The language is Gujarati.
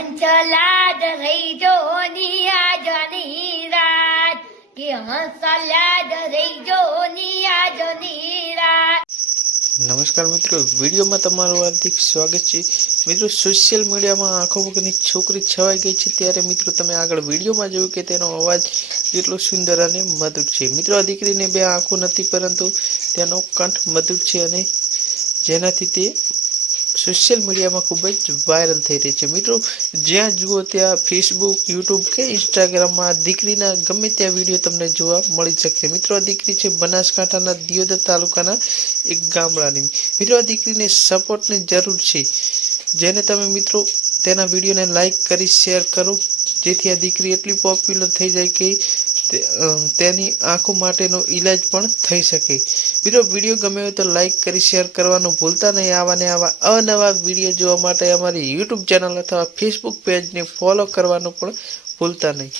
હંસલાદ રહી જો નિયાજની રાત કે હંસલાદ રહી જો નિયાજની રાત। નમસ્કાર મિત્રો, વિડીયોમાં તમારું હાર્દિક સ્વાગત છે। મિત્રો, સોશિયલ મીડિયામાં આંખો વગરની છોકરી છવાઈ ગઈ છે, ત્યારે મિત્રો તમે આગળ વિડીયોમાં જોયું કે તેનો અવાજ કેટલો સુંદર અને મધુર છે। મિત્રો, આ દીકરીને બે આંખો નથી, પરંતુ તેનો કંઠ મધુર છે અને જેનાથી તે સોશિયલ મીડિયામાં ખૂબ જ વાયરલ થઈ રહી છે। મિત્રો, જ્યાં જુઓ ત્યાં ફેસબુક, યુટ્યુબ કે ઇન્સ્ટાગ્રામમાં દીકરીના ગમે ત્યાં વિડીયો તમને જોવા મળી શકશે। મિત્રો, આ દીકરી છે બનાસકાંઠાના દિયોદર તાલુકાના એક ગામડાની। મિત્રો, આ દીકરીને સપોર્ટની જરૂર છે, જેને તમે મિત્રો તેના વિડીયોને લાઈક કરી શેર કરો, જેથી આ દીકરી એટલી પોપ્યુલર થઈ જાય કે તેની આંખો માટેનો ઈલાજ પણ થઈ શકે। મિત્રો, વિડીયો ગમે હોય તો લાઈક કરી શેર કરવાનું ભૂલતા નહીં। આવા ને આવા અવનવા વિડીયો જોવા માટે અમારી યુટ્યુબ ચેનલ અથવા ફેસબુક પેજને ફોલો કરવાનું પણ ભૂલતા નહીં।